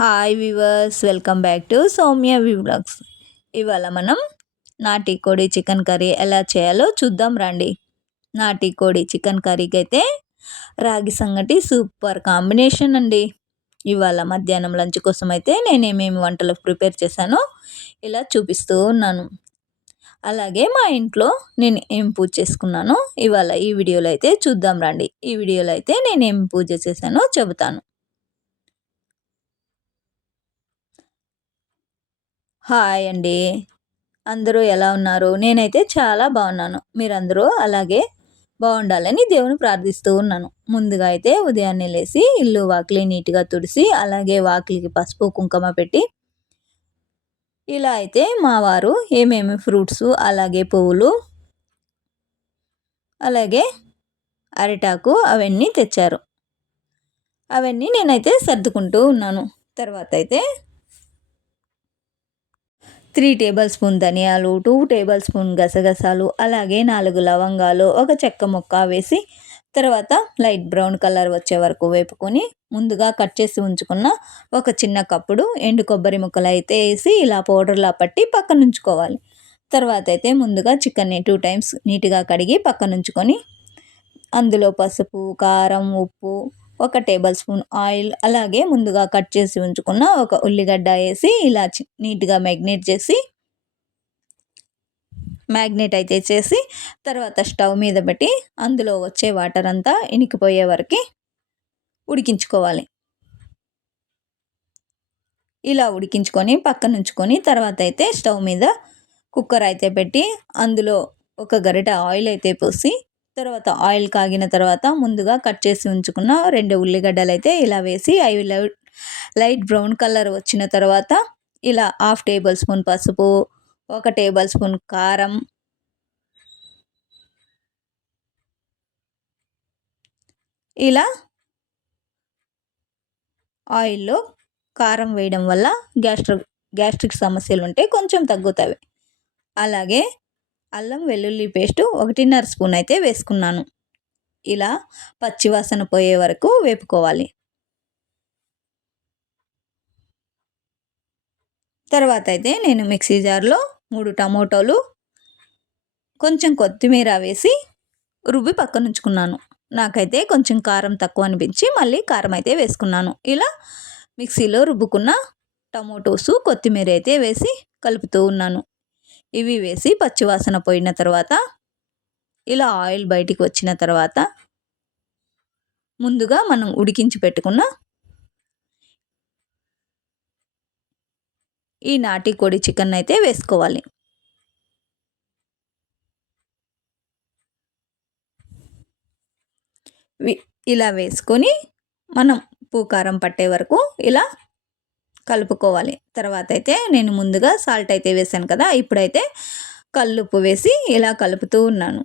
Hi viewers, welcome back to Soumya vlogs. ఇవాళ మనం నాటి కోడి చికెన్ కర్రీ ఎలా చేయాలో చూద్దాం రండి. నాటి కోడి చికెన్ కర్రీకి అయితే రాగి సంగటి సూపర్ కాంబినేషన్ అండి. ఇవాళ మధ్యాహ్నం లంచ్ కోసం అయితే నేను ఏమేమి వంటలు ప్రిపేర్ చేశానో ఇలా చూపిస్తూ ఉన్నాను. అలాగే మా ఇంట్లో నేను ఏం పూజ చేసుకున్నానో ఇవాళ ఈ వీడియోలో అయితే చూద్దాం రండి. ఈ వీడియోలో అయితే నేను ఏం పూజ చేశానో చెబుతాను. హాయ్ అండి, అందరూ ఎలా ఉన్నారు? నేనైతే చాలా బాగున్నాను. మీరందరూ అలాగే బాగుండాలని దేవుని ప్రార్థిస్తూ ఉన్నాను. ముందుగా అయితే ఉదయాన్నే లేసి ఇల్లు వాకిలి నీట్గా తుడిసి అలాగే వాకిలికి పసుపు కుంకుమ పెట్టి ఇలా అయితే మా వారు ఏమేమి ఫ్రూట్స్ అలాగే పువ్వులు అలాగే అరిటాకు అవన్నీ తెచ్చారు. అవన్నీ నేనైతే సర్దుకుంటూ ఉన్నాను. తర్వాత అయితే 3 టేబుల్ స్పూన్ ధనియాలు, 2 టేబుల్ స్పూన్ గసగసాలు, అలాగే 4 లవంగాలు, ఒక చెక్క ముక్క వేసి తర్వాత లైట్ బ్రౌన్ కలర్ వచ్చే వరకు వేపుకొని ముందుగా కట్ చేసి ఉంచుకున్న ఒక చిన్న కప్పుడు ఎండు కొబ్బరి ముక్కలు అయితే వేసి ఇలా పౌడర్లా పట్టి పక్కన ఉంచుకోవాలి. తర్వాత అయితే ముందుగా చికెన్ని 2 టైమ్స్ నీట్గా కడిగి పక్కన ఉంచుకొని అందులో పసుపు, కారం, ఉప్పు, ఒక టేబుల్ స్పూన్ ఆయిల్, అలాగే ముందుగా కట్ చేసి ఉంచుకున్న ఒక ఉల్లిగడ్డ వేసి ఇలా నీట్గా మ్యాగ్నేట్ అయితే చేసి తర్వాత స్టవ్ మీద పెట్టి అందులో వచ్చే వాటర్ అంతా ఇనికిపోయే వరకు ఉడికించుకోవాలి. ఇలా ఉడికించుకొని పక్కన ఉంచుకొని తర్వాత అయితే స్టవ్ మీద కుక్కర్ అయితే పెట్టి అందులో ఒక గరిట ఆయిల్ అయితే పోసి తర్వాత ఆయిల్ కాగిన తర్వాత ముందుగా కట్ చేసి ఉంచుకున్న 2 ఉల్లిగడ్డలు అయితే ఇలా వేసి అవి లైట్ బ్రౌన్ కలర్ వచ్చిన తర్వాత ఇలా 1/2 టేబుల్ స్పూన్ పసుపు, 1 టేబుల్ స్పూన్ కారం, ఇలా ఆయిల్లో కారం వేయడం వల్ల గ్యాస్ట్రిక్ సమస్యలు ఉంటే కొంచెం తగ్గుతాయి. అలాగే అల్లం వెల్లుల్లి పేస్టు 1.5 స్పూన్ అయితే వేసుకున్నాను. ఇలా పచ్చివాసన పోయే వరకు వేపుకోవాలి. తర్వాత అయితే నేను మిక్సీ జార్లో 3 టమోటాలు, కొంచెం కొత్తిమీర వేసి రుబ్బి పక్కన ఉంచుకున్నాను. నాకైతే కొంచెం కారం తక్కువ అనిపించి మళ్ళీ కారం అయితే వేసుకున్నాను. ఇలా మిక్సీలో రుబ్బుకున్న టమోటోసు, కొత్తిమీర అయితే వేసి కలుపుతూ ఉన్నాను. ఇవి వేసి పచ్చివాసన పోయిన తర్వాత ఇలా ఆయిల్ బయటికి వచ్చిన తర్వాత ముందుగా మనం ఉడికించి పెట్టుకున్న ఈ నాటి కోడి చికెన్ అయితే వేసుకోవాలి. ఇలా వేసుకొని మనం ఉప్పు కారం పట్టే వరకు ఇలా కలుపుకోవాలి. తర్వాత అయితే నేను ముందుగా సాల్ట్ అయితే వేసాను కదా, ఇప్పుడైతే కల్లుప్పు వేసి ఇలా కలుపుతూ ఉన్నాను.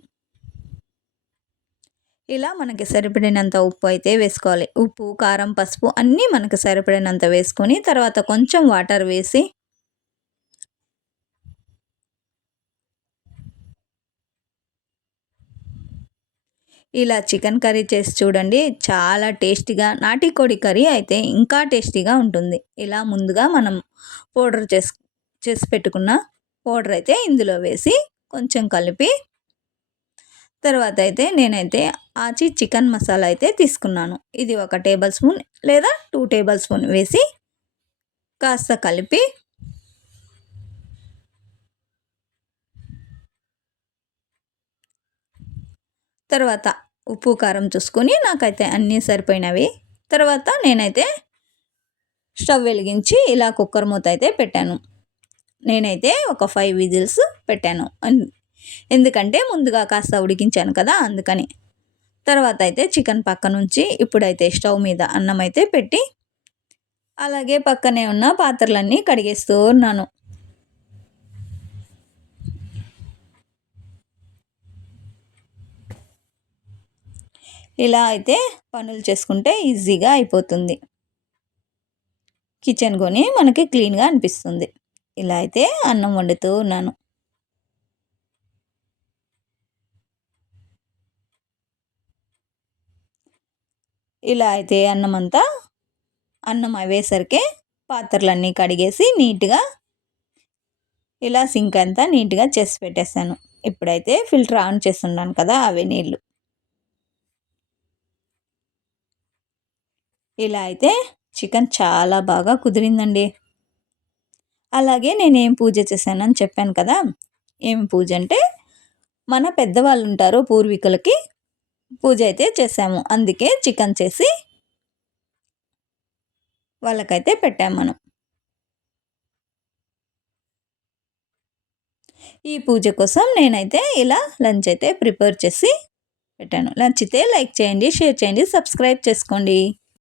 ఇలా మనకి సరిపడినంత ఉప్పు అయితే వేసుకోవాలి. ఉప్పు, కారం, పసుపు అన్నీ మనకు సరిపడినంత వేసుకొని తర్వాత కొంచెం వాటర్ వేసి ఇలా చికెన్ కర్రీ చేసి చూడండి, చాలా టేస్టీగా. నాటి కోడి కర్రీ అయితే ఇంకా టేస్టీగా ఉంటుంది. ఇలా ముందుగా మనం పౌడర్ చేసి పెట్టుకున్న పౌడర్ అయితే ఇందులో వేసి కొంచెం కలిపి తర్వాత అయితే నేనైతే ఆచి చికెన్ మసాలా అయితే తీసుకున్నాను. ఇది 1 టేబుల్ స్పూన్ లేదా 2 టేబుల్ స్పూన్ వేసి కాస్త కలిపి తర్వాత ఉప్పు కారం చూసుకొని నాకైతే అన్నీ సరిపోయినవి. తర్వాత నేనైతే స్టవ్ వెలిగించి ఇలా కుక్కర్ మూత అయితే పెట్టాను. నేనైతే ఒక 5 విజిల్స్ పెట్టాను. ఎందుకంటే ముందుగా కాస్త ఉడికించాను కదా, అందుకని. తర్వాత అయితే చికెన్ పక్క నుంచి ఇప్పుడైతే స్టవ్ మీద అన్నం అయితే పెట్టి అలాగే పక్కనే ఉన్న పాత్రలన్నీ కడిగేస్తూ ఉన్నాను. ఇలా అయితే పనులు చేసుకుంటే ఈజీగా అయిపోతుంది. కిచెన్ కొని మనకి క్లీన్గా అనిపిస్తుంది. ఇలా అయితే అన్నం వండుతూ ఉన్నాను. ఇలా అయితే అన్నం అయ్యేసరికి పాత్రలన్నీ కడిగేసి నీట్గా ఇలా సింక్ అంతా నీట్గా చేసి పెట్టేస్తాను. ఇప్పుడైతే ఫిల్టర్ ఆన్ చేస్తున్నాను కదా అవే నీళ్ళు. ఇలా అయితే చికెన్ చాలా బాగా కుదిరిందండి. అలాగే నేనేం పూజ చేశానని చెప్పాను కదా! ఏం పూజ అంటే మన పెద్దవాళ్ళు ఉంటారు పూర్వీకులకి పూజ అయితే చేశాము. అందుకే చికెన్ చేసి వాళ్ళకైతే పెట్టాము మనం. ఈ పూజ కోసం నేనైతే ఇలా లంచ్ అయితే ప్రిపేర్ చేసి పెట్టాను. నచ్చితే లైక్ చేయండి, షేర్ చేయండి, సబ్స్క్రైబ్ చేసుకోండి.